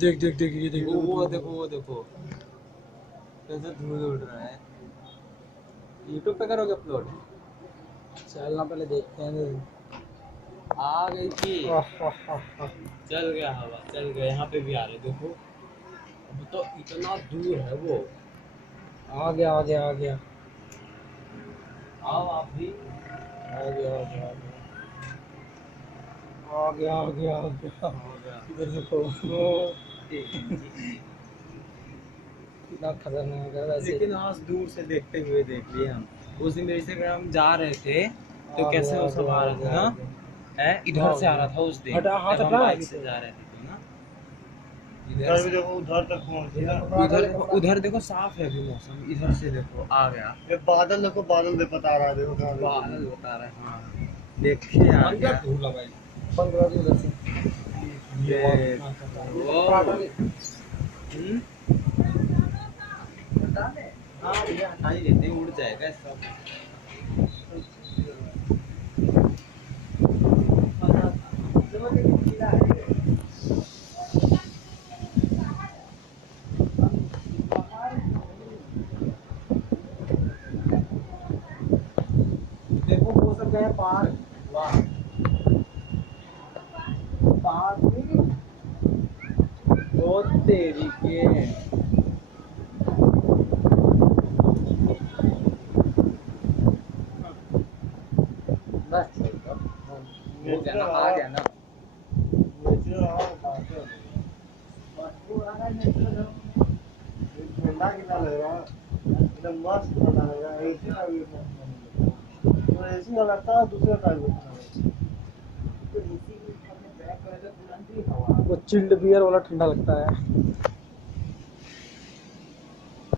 देख देख देख ये देख, वो देखो वो देखो कैसे धूल उड़ रहा है। यूट्यूब पे करोगे अपलोड? चलना पहले देखते हैं। आ गई थी, आह, चल गया हवा, चल गया। यहाँ पे भी आ रहे देखो, अब तो इतना दूर है वो। आ गया आ गया आ गया आओ आप भी। आ गया आ गया आ गया आ गया आ गया आ गया। इधर देखो कितना खतरनाक है वैसे। लेकिन आज दूर से देखते हुए देख लिए हम। उस दिन मेरे से हम जा रहे थे तो कैसे वो सब आ रहा था ना, है इधर से आ रहा था उस दिन हटा हाथ जब हम हटा बाइक से जा रहे थे तो ना। इधर भी देखो, उधर तक पहुंच गया। उधर देखो साफ है अभी मौसम, इधर से देखो आ गया। ये बादल देखो, बादल दे बता रहा है, देखो बादल बता रहा है। हाँ देखिए आ गया। धूल लगाई 15 दिन उधर से ये हाँ भैया हटा ही लेते हैं, उड़ जाएगा इसका। देखो वो सब गए पार। वाह पार बहुत तेरी के। बस हो गया ना, आ गया ना। ठंडा कितना लग रहा है, एकदम मस्त ठंडा लग रहा है। एसी का भी तो एसी का लगता है दूसरा टाइप का। वो चिल्ड बियर वाला ठंडा लगता है।